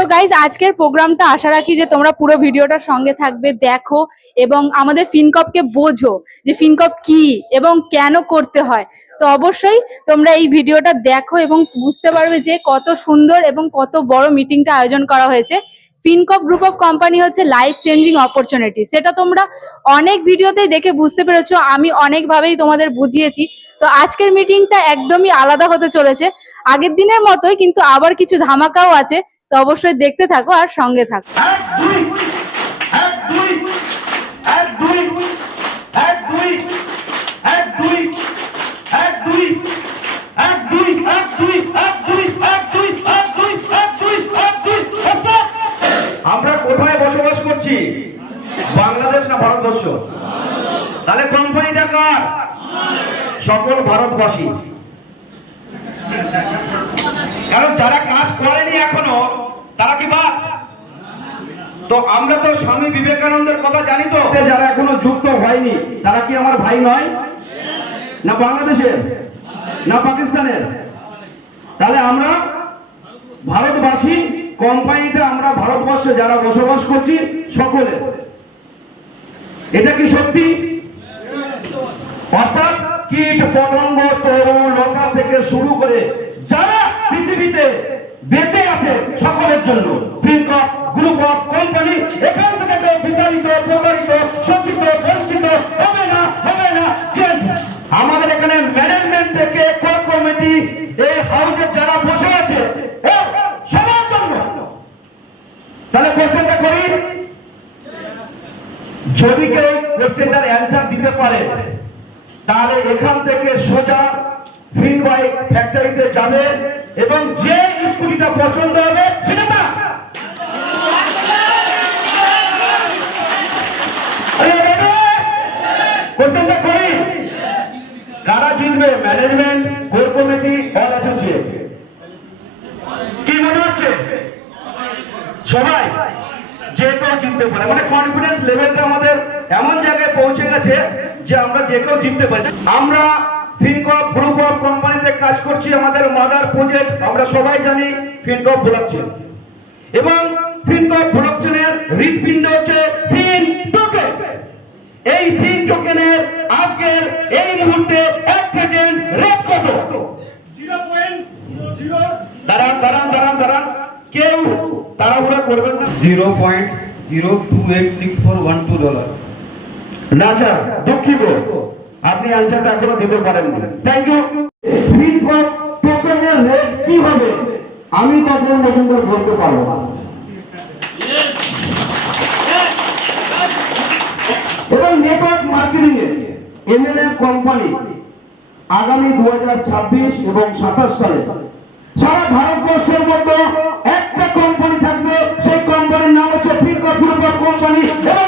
তো গাইজ আজকের প্রোগ্রামটা আশা রাখি যে তোমরা পুরো ভিডিওটার সঙ্গে থাকবে, দেখো এবং আমাদের ফিনকপকে বোঝো যে ফিনকপ কি এবং কেন করতে হয়। তো অবশ্যই তোমরা এই ভিডিওটা দেখো এবং বুঝতে পারবে যে কত সুন্দর এবং কত বড় মিটিংটা আয়োজন করা হয়েছে। ফিনকপ গ্রুপ অফ কোম্পানি হচ্ছে লাইফ চেঞ্জিং অপরচুনিটি সেটা তোমরা অনেক ভিডিওতেই দেখে বুঝতে পেরেছ, আমি অনেকভাবেই তোমাদের বুঝিয়েছি। তো আজকের মিটিংটা একদমই আলাদা হতে চলেছে। আগের দিনের মতোই কিন্তু আবার কিছু ধামাকাও আছে। তো অবশ্যই দেখতে থাকো আর সঙ্গে থাকো। আমরা কোথায় বসবাস করছি? বাংলাদেশ না ভারতবর্ষ? তাহলে কোম্পানিটা কার? সকল ভারতবাসী। কারণ যারা কাজ করেনি এখনও কি বাদ তো আমরা তো স্বামী বিবেকানন্দের কথা জানি তো। যারা এখনও যুক্ত হয়নি, তারা কি আমার ভাই নয়? না বাংলাদেশের? না পাকিস্তানের? তাহলে আমরা ভারতবাসী, কোম্পানিটা আমরা ভারতবর্ষে যারা বসবাস করছি, সকলে। এটা কি সত্যি? অর্থাৎ কীট পতঙ্গ তরু লতা থেকে শুরু করে যারা পৃথিবীতে বেঁচে আছে সকলের জন্য। কোম্পানি এখান থেকে কেউ বিতাড়িত, প্রতারিত, শোষিত, বঞ্চিত, হবে না হবে না আমাদের এখানে ম্যানেজমেন্ট থেকে কোর কমিটি এই হাউসে যারা বসে আছে সবার জন্য। তাহলে কোশ্চেনটা করি? যদি কেউ কোশ্চেনটার অ্যান্সার দিতে পারে, তাহলে এখান থেকে সোজা ফিন বাইক ফ্যাক্টরিতে যাবে এবং যে স্কুটিটা পছন্দ হবে, সেটা অ্যাসোসিয়েট কি মনে হচ্ছে? সবাই, যে কেউ পারে। মানে কনফিডেন্স লেভেলটা আমাদের এমন জায়গায় পৌঁছে গেছে যে আমরা যে কেউ জিততে পারি। আমরা ফিনকপ গ্রুপ অফ কোম্পানিতে কাজ করছি আমাদের মাদার প্রজেক্ট আমরা সবাই জানি ফিনকপ ব্লকচেন। এবং ফিনকপ ব্লকচেনের হৃদপিণ্ড হচ্ছে ফিন টোকেন। এই ফিন টোকেনের আজকের এই মুহূর্তে এক প্রেজেন্ট রেট কত? দাঁড়ান দাঁড়ান দাঁড়ান দাঁড়ান। কেউ তাড়াহুড়া করবেন না। Zero point zero two eight six four one two dollar. না স্যার দুঃখিত। আপনি অ্যান্সারটা এখনও দিতে পারেননি। থ্যাংক ইউ ফিডব্যাক টোকেনের রেট কি হবে? আমি তো আপনার মতন করে বলতে পারব না। এবং নেটওয়ার্ক মার্কেটিং এ এমএলএম কোম্পানি আগামী দু হাজার ছাব্বিশ এবং সাতাশ সালে সারা ভারতবর্ষের মধ্যে একটা কোম্পানি থাকবে। সেই কোম্পানির নাম হচ্ছে গ্রুপ অফ কোম্পানি এবং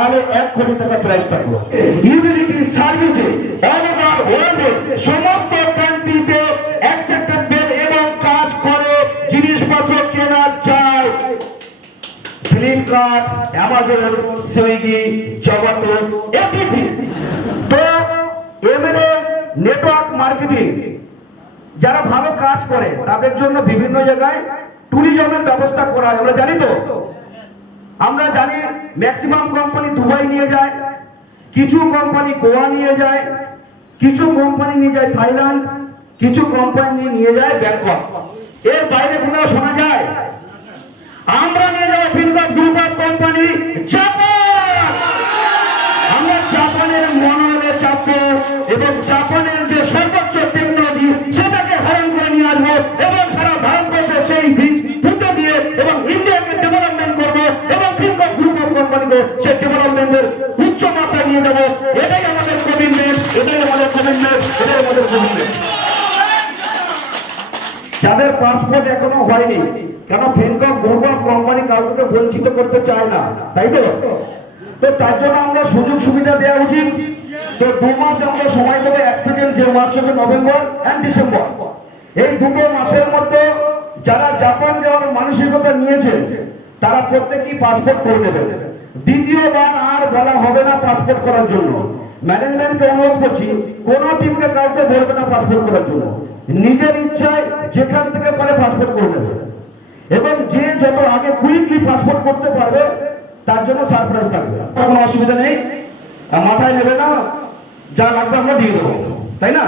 তাহলে এক কোটি টাকা প্রাইস থাকল। ইউটিলিটি সার্ভিসে ওয়ার্ল্ডে সমস্ত কান্ট্রিতে অ্যাকসেপ্টেড বিল এবং কাজ করে জিনিসপত্র কেনা Flipkart Amazon Swiggy Zomato everything তো নেটওয়ার্ক মার্কেটিং যারা ভালো কাজ করে, তাদের জন্য বিভিন্ন জায়গায় ট্যুরিজমের ব্যবস্থা করা হয়। আমরা জানি তো? আমরা জানি ম্যাক্সিমাম কোম্পানি দুবাই নিয়ে যায়, কিছু কোম্পানি গোয়া নিয়ে যায়, কিছু কোম্পানি নিয়ে যায় থাইল্যান্ড কিছু কোম্পানি নিয়ে যায় ব্যাংকক এর বাইরে কোথাও শোনা যায়? আমরা নিয়ে যাব ফিনকপ গ্রুপ অফ কোম্পানি জাপান এবং জাপানের যে সর্বোচ্চ টেকনোলজি সেটাকে হরণ করে নিয়ে আসব এবং সারা ভারতবর্ষে সেই বীজ দিয়ে এবং ইন্ডিয়াকে ডেভেলপমেন্ট করব এবং ফিনকপ কোম্পানিকে সেই ডেভেলপমেন্টের উচ্চ মাত্রায় নিয়ে যাব। এটাই আমাদের কমিটমেন্ট এটাই আমাদের কমিটমেন্ট এটাই আমাদের কমিটমেন্ট যাদের পাসপোর্ট এখনও হয়নি, কেন ফিনকম গ্রুপ কোম্পানি কাউকে বঞ্চিত করতে চায় না, তাই তো? তো তার জন্য আমরা সুযোগ সুবিধা দেওয়া উচিত তো দু মাস আমরা সময় দেবো, এক থেকে যে মাস হচ্ছে নভেম্বর অ্যান্ড ডিসেম্বর এই দুটো মাসের মধ্যে যারা জাপান যাওয়ার মানসিকতা নিয়েছে, তারা প্রত্যেকেই পাসপোর্ট করে নেবেন দ্বিতীয়বার আর বলা হবে না পাসপোর্ট করার জন্য। ম্যানেজমেন্টকে অনুরোধ করছি, কোন টিমকে কাউকে বলবে না পাসপোর্ট করার জন্য। নিজের ইচ্ছায় যেখান থেকে পারে পাসপোর্ট করে নেবে। এবং যে যত আগে কুইকলি পাসপোর্ট করতে পারবে, তার জন্য সারপ্রাইজ থাকবে। কোনো অসুবিধা নেই। মাথায় নেবে না, যা লাগবে আমরা দিয়ে দেবো। তাই না?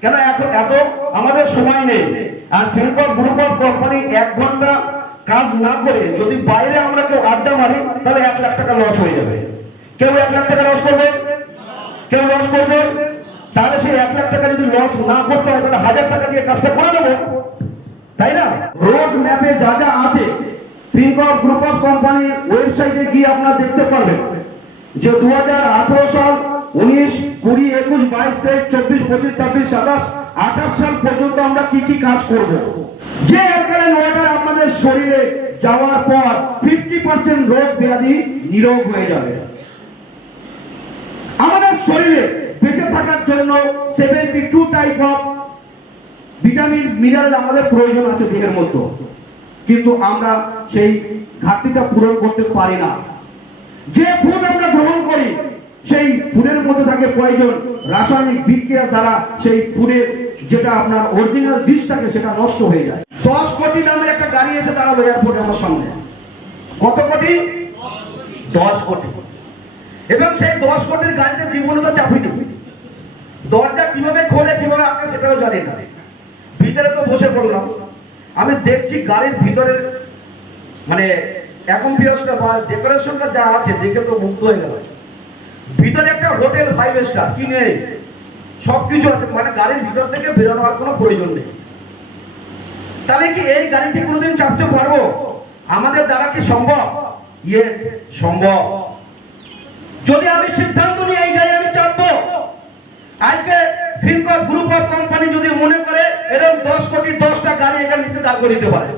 কেন এখন এত আমাদের সময় নেই। আর ফিনকপ গ্রুপ অফ কোম্পানি এক ঘণ্টা কাজ না করে যদি বাইরে আমরা কেউ আড্ডা মারি, তাহলে এক লাখ টাকা লস হয়ে যাবে। কেউ এক লাখ টাকা লস করবে? কেউ লস করবে? তাহলে সেই এক লাখ টাকা যদি লস না করতে হয়, তাহলে হাজার টাকা দিয়ে কাজটা করে দেবো তাই না? রোড ম্যাপে যা যা আছে পিনকপ গ্রুপ অফ কোম্পানির ওয়েবসাইটে গিয়ে আপনারা দেখতে পারবেন যে দু হাজার আঠারো সাল উনিশ, কুড়ি, একুশ, বাইশ, তেইশ, চব্বিশ, পঁচিশ, ছাব্বিশ, সাতাশ, আঠাশ সাল পর্যন্ত আমরা কি কি কাজ করব? যে অ্যালকালাইন ওয়াটার আপনাদের শরীরে যাওয়ার পর ফিফটি পার্সেন্ট রোগ ব্যাধি নিরোগ হয়ে যাবে। আমাদের শরীরে বেঁচে থাকার জন্য seventy two type of vitamin mineral আমাদের প্রয়োজন আছে দেহের মধ্যে। কিন্তু আমরা সেই ঘাটতিটা পূরণ করতে পারি না। যে ফুড আমরা গ্রহণ করি, সেই ফুডের মধ্যে থাকে প্রয়োজন রাসায়নিক বিক্রিয়ার দ্বারা সেই ফুডের যেটা আপনার অরিজিনাল জিনিস থাকে সেটা নষ্ট হয়ে যায়। দশ কোটি দামের একটা গাড়ি এসে দাঁড়াল এয়ারপোর্টে আমার সামনে। কত কোটি? দশ কোটি। এবং সেই দশ কোটির গাড়িতে জীবনে তো চাপিনি দরজা কীভাবে খোলে, কীভাবে আটকে সেটাও জানি না। ভিতরে তো বসে পড়লাম। আমি দেখছি গাড়ির ভিতরে মানে অ্যাকম্পিয়াসটা বা ডেকোরেশনটা যা আছে, দেখে তো মুগ্ধ হয়ে গেল ভিতরে একটা হোটেল ফাইভ স্টার কি নেই? সবকিছু আছে। মানে গাড়ির ভিতর থেকে বেরোনো আর কোনো প্রয়োজন নেই। তাহলে কি এই গাড়িতে কোনোদিন চাপতে পারব? আমাদের দ্বারা কি সম্ভব? ইয়ে সম্ভব। যদি আমি সিদ্ধান্ত নিই এই গাড়ি আমি চাপবো, আজকে ফিনকপ গ্রুপ অফ কোম্পানি যদি মনে করে এরকম দশ কোটি, দশটা গাড়ি এখানে নিচে দাঁড় করে দিতে পারে।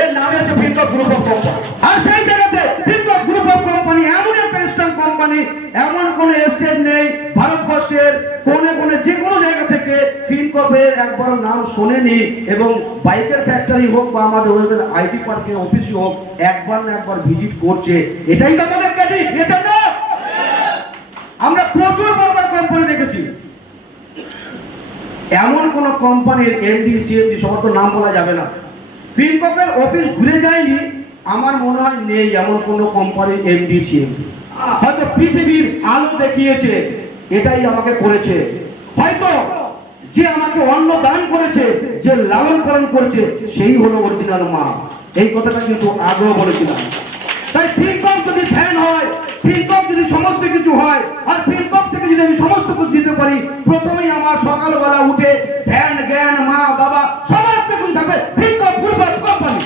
এর নামে হচ্ছে ফিনকপ গ্রুপ অফ কোম্পানি আর সেই জায়গাতে ফিনকপ গ্রুপ অফ কোম্পানি এমন কোম্পানি, এমন কোন স্টেট নেই ভারতবর্ষের, কোনে কোনে যে কোনো জায়গা থেকে ফিনকপের একবার নাম শোনেনি এবং বাইকের ফ্যাক্টরি হোক বা আমাদের ওদের আইটি পার্কের অফিসই হোক, একবার না একবার ভিজিট করছে। এটাই তো আমাদের ক্রেডিট এটা না আমরা প্রচুর বড় কোম্পানি দেখেছি। এমন কোন কোম্পানির এমডি সিএমডি সবার তো নাম বলা যাবে না। ফিনকপের অফিস ঘুরে যায়নি, আমার মনে হয় নেই এমন কোন কোম্পানির এমডি সিএমডি হয়তো পৃথিবীর আলো দেখিয়েছে, এটাই আমাকে করেছে। হয়তো যে আমাকে অন্ন দান করেছে, যে লালন পালন করেছে, সেই হলো অরিজিনাল মা। এই কথাটা কিন্তু আগেও বলেছিলাম। তাই ফিনকপ যদি ফ্যান হয় ফিনকপ যদি সমস্ত কিছু হয়, আর ফিনকপ থেকে যদি আমি সমস্ত কিছু দিতে পারি, প্রথমেই আমার সকালবেলা উঠে ধ্যান, জ্ঞান, মা, বাবা, সমস্ত কিছু থাকবে ফিনকপ গ্রুপ কোম্পানি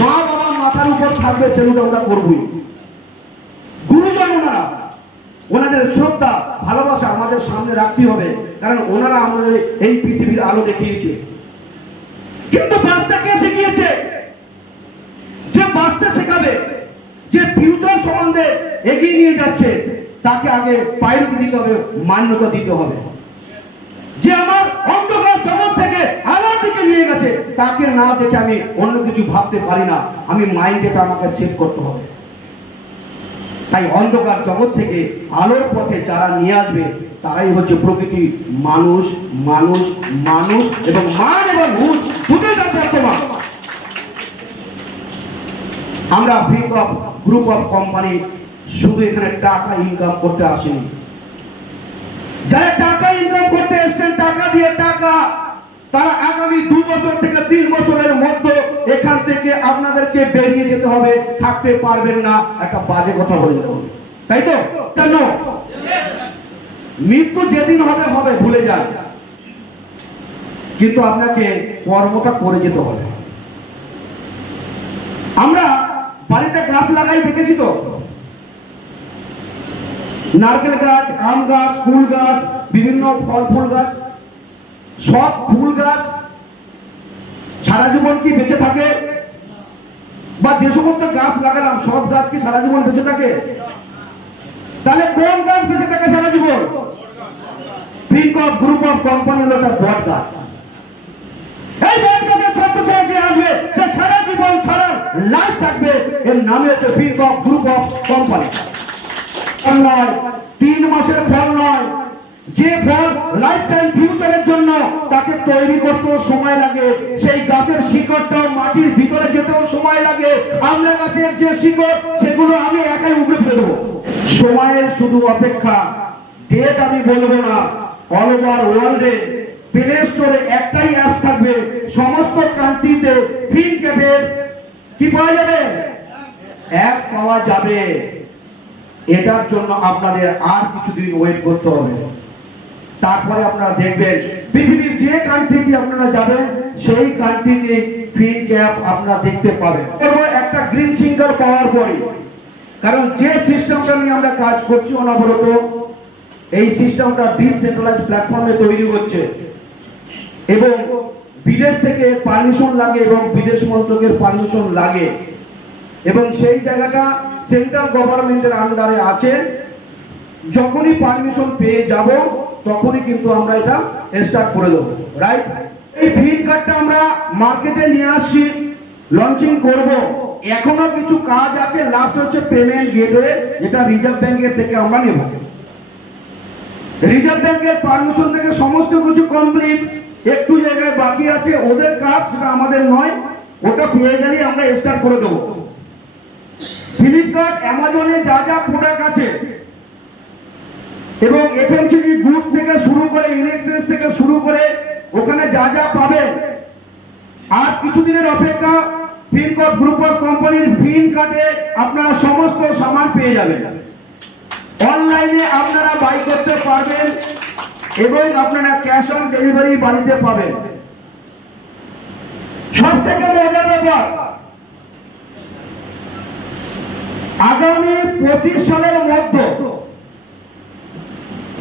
মা, বাবা, মাথার উপর থাকবে, সেগুলো আমরা করবই। গুরুজন ওনারা, ওনাদের শ্রদ্ধা, ভালোবাসা আমাদের সামনে রাখতে হবে। কারণ ওনারা আমাদের এই পৃথিবীর আলো দেখিয়েছে। কিন্তু বাঁচতে কে শিখিয়েছে? যে বাঁচতে শেখাবে, যে ফিউচার সম্বন্ধে এগিয়ে নিয়ে যাচ্ছে, তাকে আগে প্রায়োরিটি দিতে হবে, মান্যতা দিতে হবে। যে আমার অন্ধকার জগৎ থেকে আলোর দিকে নিয়ে গেছে, তাকে না দেখে আমি অন্য কিছু ভাবতে পারি না। আমি মাইন্ডটা আমাকে সেভ করতে হবে। তাই অন্ধকার জগৎ থেকে আলোর পথে যারা নিয়ে আসবে, তারাই হচ্ছে প্রকৃতি। মানুষ মানুষ মানুষ এবং মান এবং হুশ দুটোই তার বর্তমান। আমরা ফিঙ্ক অফ গ্রুপ অফ কোম্পানি শুধু এখানে টাকা ইনকাম করতে আসেনি। যারা টাকা ইনকাম করতে এসছেন, টাকা দিয়ে টাকা, তারা আগামী দু বছর থেকে তিন বছরের মধ্যে এখান থেকে আপনাদেরকে বেরিয়ে যেতে হবে, থাকতে পারবেন না। একটা বাজে কথা বলে দেবো। তাই তো? কেন? মৃত্যু যেদিন হবে হবে, ভুলে যান। কিন্তু আপনাকে কর্মটা করে যেতে হবে। আমরা বাড়িতে গাছ লাগাই, দেখেছি তো? নারকেল গাছ, আম গাছ, ফুল গাছ, বিভিন্ন ফল ফুল গাছ, সব ফুল গাছ সারা জীবন কি বেঁচে থাকে? বা যে সমস্ত গাছ লাগালাম, সব গাছ কি সারা জীবন বেঁচে থাকে? তাহলে কোন গাছ বেঁচে থাকে সারা জীবন? Think of group of company হলো একটা বট গাছ। এই বট গাছের আসবে, সে সারা জীবন সারা লাইফ থাকবে। এর নামে হচ্ছে অফ গ্রুপ অফ কোম্পানি তিন মাসের ফল নয় যে ফল লাইফ টাইম ফিউচারের জন্য তাকে তৈরি করতেও সময় লাগে, সেই গাছের শিকড়টাও মাটির ভিতরে যেতেও সময় লাগে। আমরা গাছের যে শিকড়, সেগুলো আমি একাই উপরে ফেলে দেবো। সময়ের শুধু অপেক্ষা। ডেট আমি বলব না। অল ওভার ওয়ার্ল্ডে প্লে স্টোরে একটাই অ্যাপ থাকবে। সমস্ত কান্ট্রিতে ফিন ক্যাফের কি পাওয়া যাবে? অ্যাপ পাওয়া যাবে। এটার জন্য আপনাদের আর কিছুদিন ওয়েট করতে হবে। তারপরে আপনারা দেখবেন, পৃথিবীর যে কান্ট্রিতে আপনারা যাবেন, সেই কান্ট্রিতে ফিন ক্যাপ আপনারা দেখতে পাবেন। একটা গ্রিন সিঙ্গার পাওয়ার পরে কারণ যে সিস্টেমটা নিয়ে আমরা কাজ করছি অনবরত, এই সিস্টেমটা ডিসেন্ট্রালাইজ প্ল্যাটফর্মে তৈরি হচ্ছে। এবং বিদেশ থেকে পারমিশন লাগে এবং বিদেশ মন্ত্রকের পারমিশন লাগে। এবং সেই জায়গাটা সেন্ট্রাল গভর্নমেন্টের আন্ডারে আছে যখনই পারমিশন পেয়ে যাব তখনই কিন্তু আমরা এটা স্টার্ট করে দেবো রাইট এই ফিড কার্ডটা আমরা মার্কেটে নিয়ে আসছি লঞ্চিং করব। এখনও কিছু কাজ আছে লাস্ট হচ্ছে পেমেন্ট গেটওয়ে যেটা রিজার্ভ ব্যাংকের থেকে আমরা নেব। রিজার্ভ ব্যাংকের পারমিশন থেকে সমস্ত কিছু কমপ্লিট একটু জায়গায় বাকি আছে, ওদের কাজ সেটা আমাদের নয়, ওটা পেয়ে গেলেই আমরা স্টার্ট করে দেবো। ফ্লিপকার্ট অ্যামাজনে যা যা প্রোডাক্ট আছে এবং এফএমসিজি গুডস থেকে শুরু করে ইলেকট্রিক্স থেকে শুরু করে ওখানে যা যা পাবেন। আর কিছুদিনের অপেক্ষা ফিনকট গ্রুপ অফ কোম্পানির ফিন কার্ডে আপনারা সমস্ত সামান পেয়ে যাবেন। অনলাইনে আপনারা বাই করতে পারবেন এবং আপনারা ক্যাশ অন ডেলিভারি বাড়িতে পাবেন। সব থেকে মজার ব্যাপার, আগামী পঁচিশ সালের মধ্যে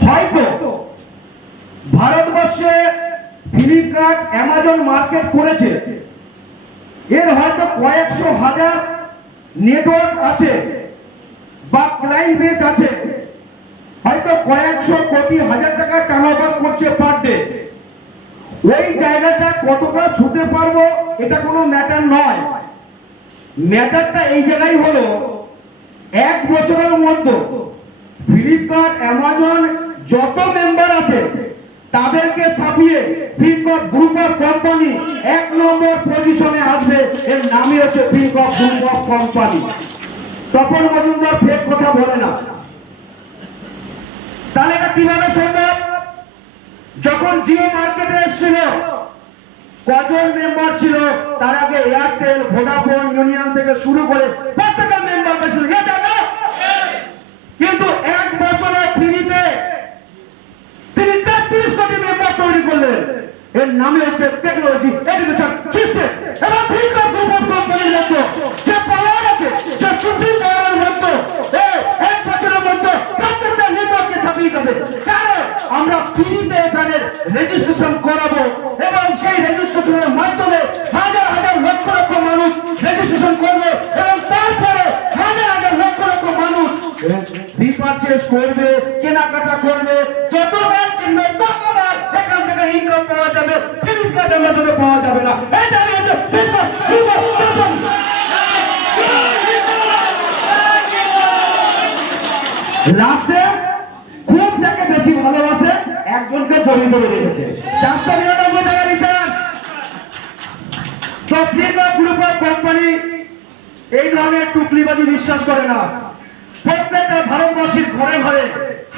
হয়তো ভারতবর্ষে ফ্লিপকার্ট, অ্যামাজন মার্কেট করেছে। এর হয়তো কয়েকশো হাজার নেটওয়ার্ক আছে বা ক্লাইন্ট বেস আছে। হয়তো কয়েকশো কোটি, হাজার টাকা টার্নওভার করছে পার ডে ওই জায়গাটা কতটা ছুতে পারব এটা কোনো ম্যাটার নয়। ম্যাটারটা এই জায়গায় হলো, এক বছরের মধ্যে ফ্লিপকার্ট, অ্যামাজন যত মেম্বার আছে, তাদেরকে ছাপিয়ে ফ্লিপকার্ট গ্রুপ অফ কোম্পানি এক নম্বর পজিশনে আসবে। এর নামই হচ্ছে Flipkart group of company Tapan Majumdar fake কথা বলে না। তাহলে এটা কীভাবে সম্ভব? যখন জিও মার্কেটে এসেছিল, কজন মেম্বার ছিল? তার আগে এয়ারটেল ভোডাফোন ইউনিয়ন থেকে শুরু করে প্রত্যেকের মেম্বার পেয়েছিল এটা না কিন্তু এক বছরে ফ্রিতে তিনি তেত্রিশ কোটি মেম্বার তৈরি করলেন এর নামে হচ্ছে টেকনোলজি এডুকেশন সিস্টেম এবং ফ্লিপকার্ট গ্রুপ অফ কোম্পানির মধ্যে যে পাওয়ার আছে যে সুপ্রিম পাওয়ারের মধ্যে এই এক বছরের মধ্যে প্রত্যেকটা নেটওয়ার্ককে ছাপিয়ে যাবে কারণ আমরা ফ্রিতে এখানে রেজিস্ট্রেশন করাবো এবং সেই রেজিস্ট্রেশনের মাধ্যমে হাজার হাজার লক্ষ লক্ষ মানুষ রেজিস্ট্রেশন করবে এবং তারপরে হাজার হাজার লক্ষ লক্ষ মানুষ রিপারচেস করবে কেনাকাটা করবে যতবার কিনবে ততবার এখান থেকে ইনকাম পাওয়া যাবে অ্যামাজনে পাওয়া যাবে না। খুব যাকে বেশি ভালোবাসে, একজনকে জমি করে রেখেছে। চারশো নিরানব্বই টাকা রিচার্জ গ্রুপ অফ কোম্পানি এই ধরনের টুকলিবাজি বিশ্বাস করে না। প্রত্যেকটা ভারতবাসীর ঘরে ঘরে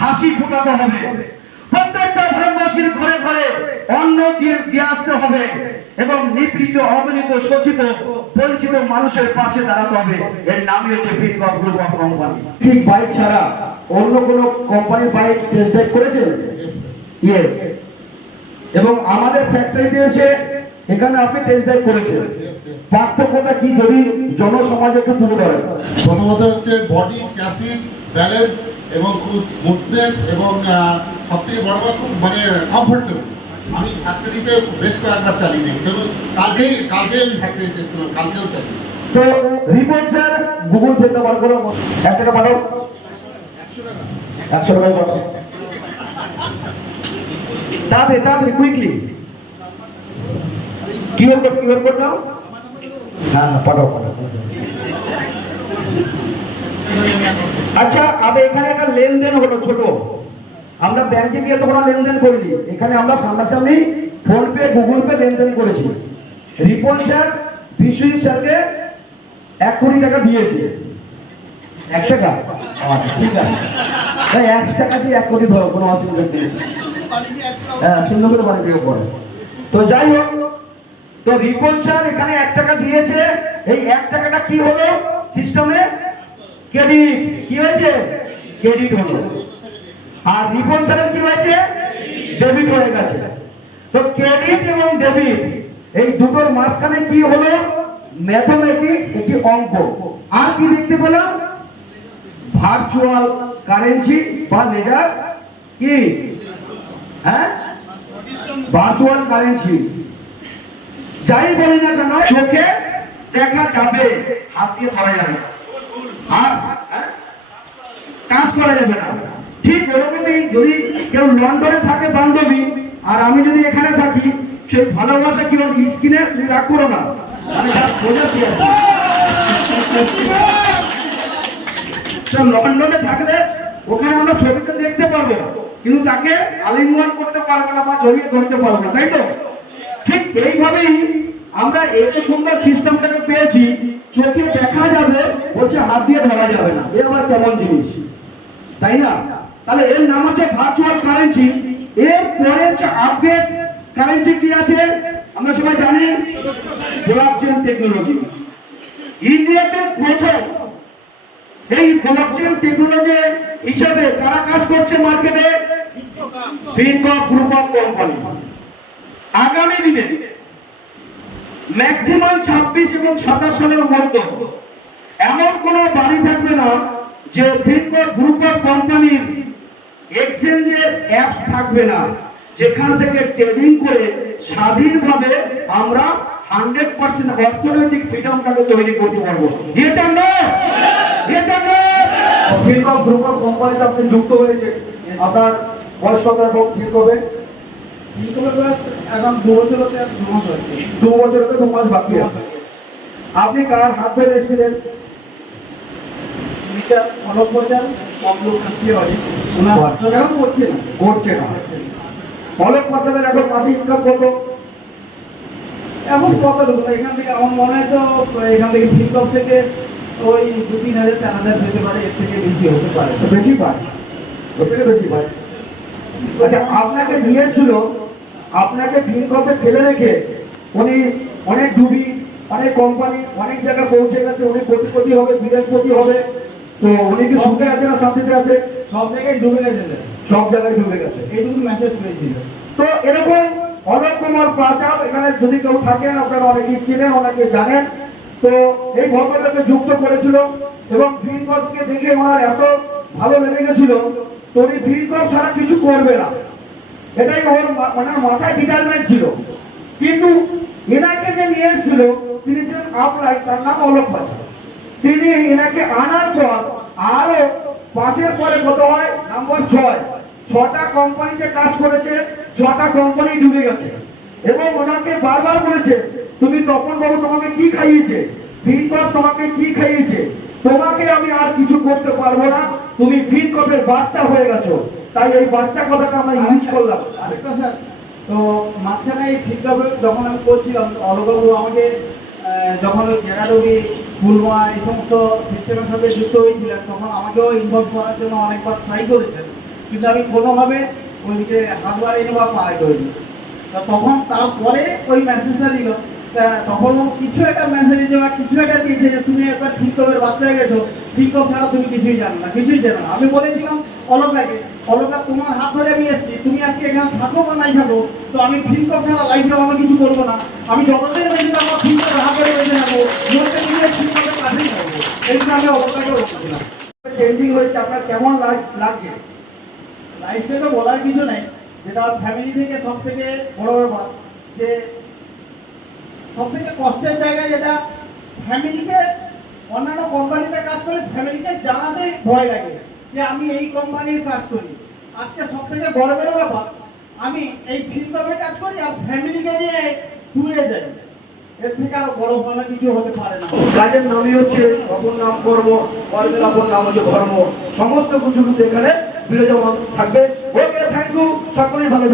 হাসি ফুটাতে হবে। প্রত্যেকটা ভারতবাসীর ঘরে ঘরে অন্ন দিয়ে দিয়ে আসতে হবে এবং নিপীড়িত অবহেলিত শোষিত বঞ্চিত মানুষের পাশে দাঁড়াতে হবে। এর নামই হচ্ছে ফিনকপ গ্রুপ অফ কোম্পানি ঠিক বাইক ছাড়া অন্য কোনো কোম্পানির বাইক টেস্ট ড্রাইভ করেছেন? ইয়েস এবং আমাদের ফ্যাক্টরিতে এসে এখানে আপনি টেস্ট ড্রাইভ করেছেন। পার্থক্যটা কি যদি জনসমাজে একটু তুলে ধরেন? প্রথমত হচ্ছে বডি চ্যাসিস ব্যালেন্স এবং খুব স্মুথনেস এবং সব থেকে বড় কথা খুব মানে কমফোর্টেবল আমি ফ্যাক্টরিতে বেশ কয়েকবার চালিয়েছি যেমন কালকেই কালকে আমি ফ্যাক্টরিতে এসেছিলাম, কালকেও চালিয়েছি। তো রিপোর্ট স্যার গুগল পেতে বার করো এক টাকা পাঠাও। একশো টাকা পাঠাও। তাড়াতাড়ি তাড়াতাড়ি quickly QR code QR code দাও। হ্যাঁ না, পাঠাও পাঠাও। আচ্ছা আবে এখানে একটা লেনদেন হলো ছোট। আমরা ব্যাংকে গিয়ে তো কোনো লেনদেন করিনি। এখানে আমরা সামনাসামনি ফোন পে গুগল পে লেনদেন করেছি। রিপন স্যার, বিশ্বজিৎ স্যারকে এক কোটি টাকা দিয়েছে। এক টাকা? আচ্ছা ঠিক আছে। এক টাকা দিয়ে এক কোটি ধরো, কোনো অসুবিধা নেই। হ্যাঁ সুন্দর করে বাড়ি থেকে পড়ে। তো যাই হোক, তো রিপন স্যার এখানে এক টাকা দিয়েছে। এই এক টাকাটা কি হলো? সিস্টেমে ক্রেডিট কি হয়েছে? ক্রেডিট হলো। আর রিপন স্যারের কি হয়েছে? ডেবিট হয়ে গেছে। তো ক্রেডিট এবং ডেবিট, এই দুটোর মাঝখানে কি হলো? ম্যাথমেটিক্স একটি অঙ্ক। আর কি দেখতে পেলাম? ভার্চুয়াল কারেন্সি বা লেজার কি? হ্যাঁ? Virtual currency. যাই বলি না কেন, চোখে দেখা যাবে, হাত দিয়ে ধরা যাবে। আর হ্যাঁ? কাজ করা যাবে না। ঠিক ওরকমই যদি কেউ লন্ডনে থাকে বান্ধবী, আর আমি যদি এখানে থাকি, সেই ভালোবাসা কি ওর স্কিনে? তুমি রাগ করো না। আমি বোঝাচ্ছি লন্ডনে থাকলে ওখানে আমরা ছবিতে দেখতে পারব, কিন্তু তাকে আলিঙ্গন করতে পারব না বা জড়িয়ে ধরতে পারব না, তাই তো? ঠিক এইভাবেই আমরা এত সুন্দর সিস্টেমটাকে পেয়েছি, চোখে দেখা যাবে, বলছে হাত দিয়ে ধরা যাবে না। এ আবার কেমন জিনিস? তাই না? তাহলে এর নাম হচ্ছে ভার্চুয়াল কারেন্সি এর পরে হচ্ছে আপডেট কারেন্সি কি আছে? আমরা সবাই জানি ব্লকচেন টেকনোলজি ইন্ডিয়াতে প্রথম এই ব্লকচেন টেকনোলজি হিসেবে কারা কাজ করছে মার্কেটে ফিনকপ গ্রুপ অফ কোম্পানি আগামী দিনে ম্যাক্সিমাম ছাব্বিশ এবং সাতাশ সালের মধ্যে এমন কোন বাড়ি থাকবে না যে ফিনকপ গ্রুপ অফ কোম্পানির এক্সচেঞ্জের অ্যাপ থাকবে না। যেখান থেকে ট্রেডিং করে স্বাধীনভাবে আমরা হান্ড্রেড পার্সেন্ট অর্থনৈতিক ফ্রিডমটাকে তৈরি করতে পারব। দিয়েছেন না! দিয়েছেন না! ফিনকপ গ্রুপ অফ কোম্পানিতে আপনি যুক্ত হয়েছে আপনার বয়স কত এবং এখন দু বছর দু মাস হয়েছে দু বছর দু মাস বাকি আছে। আপনি কার হাত ধরে এসেছিলেন? মিস্টার অলোক বজার অমলুক আত্মীয় হয়। ওনার করছে না। করছে না। অনেক বাচ্চাদের এখন মাসিক ইনকাম কত? এখন কত ঢুকলো এখান থেকে আমার মনে হয় তো এখান থেকে ফিলকপ থেকে ওই দু তিন হাজার চার হাজার পেতে পারে এর থেকে বেশি হতে পারে। বেশি পায়? ওর থেকে বেশি পায়? আচ্ছা আপনাকে নিয়ে এসেছিল আপনাকে তিন কপে ফেলে রেখে উনি অনেক ডুবি অনেক কোম্পানি অনেক জায়গায় পৌঁছে গেছে উনি কোটিপতি হবে বিদেশপতি হবে। তো উনি কি সুখে আছে না শান্তিতে আছে? সব জায়গায় ডুবে গেছে সব জায়গায় ডুবে গেছে। এইটুকু মেসেজ পেয়েছিল। তো এরকম অনেক কুমার প্রাচার এখানে যদি কেউ থাকেন আপনারা অনেকেই চেনেন অনেকে জানেন। তো এই ভদ্রলোকে যুক্ত করেছিল এবং ফিনকপকে দেখে ওনার এত ভালো লেগে গেছিল তো উনি ফিনকপ ছাড়া কিছু করবে না। এটাই ওর মা- ওনার মাথায় ডিটারমেন্ট ছিল। কিন্তু এনাকে যে নিয়ে এসেছিল তিনি ছিলেন আপলাই তার নাম অলোক পাচার। তিনি এনাকে আনার পর আরও পাঁচের পরে কত হয়? নাম্বার ছয়। ছটা কোম্পানিতে কাজ করেছে ছটা কোম্পানি ডুবে গেছে। এবং ওনাকে বারবার বলেছে তুমি তপন বাবু তোমাকে কি খাইয়েছে? ফিনকপ তোমাকে কি খাইয়েছে? তোমাকে আমি আর কিছু করতে পারব না। তুমি ফিনকপের বাচ্চা হয়ে গেছো। তাই এই বাচ্চা কথাটা আমরা ইউজ করলাম। আরেকটা স্যার তো মাঝখানে এই যখন আমি করছিলাম অলোকবাবু আমাকে যখন ওই ফুলমা এই সমস্ত সিস্টেমের সাথে যুক্ত হয়েছিলেন, তখন আমাকেও ইনভলভ করার জন্য অনেকবার ট্রাই করেছেন। কিন্তু আমি কোনোভাবে ওইদিকে হাত বাড়াইনি বা পায়ে করিনি তো তখন তারপরে ওই মেসেজটা দিল তখন কিছু একটা মেসেজ দিয়েছে বা কিছু একটা দিয়েছে যে, তুমি একবার ঠিক ফিনকপের বাচ্চা গেছো। ফিনকপ ছাড়া তুমি কিছুই জানো না, কিছুই জানো না। আমি বলেছিলাম অলকাকে অলকা তোমার হাত ধরে আমি এসেছি, তুমি আজকে এখানে থাকো বা নাই থাকো, তো আমি ফিনকপ ছাড়া লাইফে আমি কিছু করব না। আমি যতদিন বেশি থাকব ফিনকপের হাত ধরে বেঁচে থাকব মরতে গিয়ে ফিনকপের পাশেই থাকব এই জন্য আমি অলকাকে বলছিলাম চেঞ্জিং হয়েছে, আপনার কেমন লাগ- লাগছে? লাইফে তো বলার কিছু নেই। যেটা ফ্যামিলি থেকে সব থেকে বড় ব্যাপার, যে সব থেকে কষ্টের জায়গা যেটা ফ্যামিলিকে অন্যান্য কোম্পানিতে কাজ করে ফ্যামিলিকে জানাতে ভয় লাগে। যে আমি এই কোম্পানির কাজ করি। আজকে সব থেকে গর্বের ব্যাপার, আমি এই ফিল্ডে কাজ করি আর ফ্যামিলিকে নিয়ে ঘুরে যাই। এর থেকে আরও বড় ভালো কিছু হতে পারে না। নামই হচ্ছে কর্ম নাম হচ্ছে সমস্ত কিছু এখানে থাকবে। সকলেই ভালো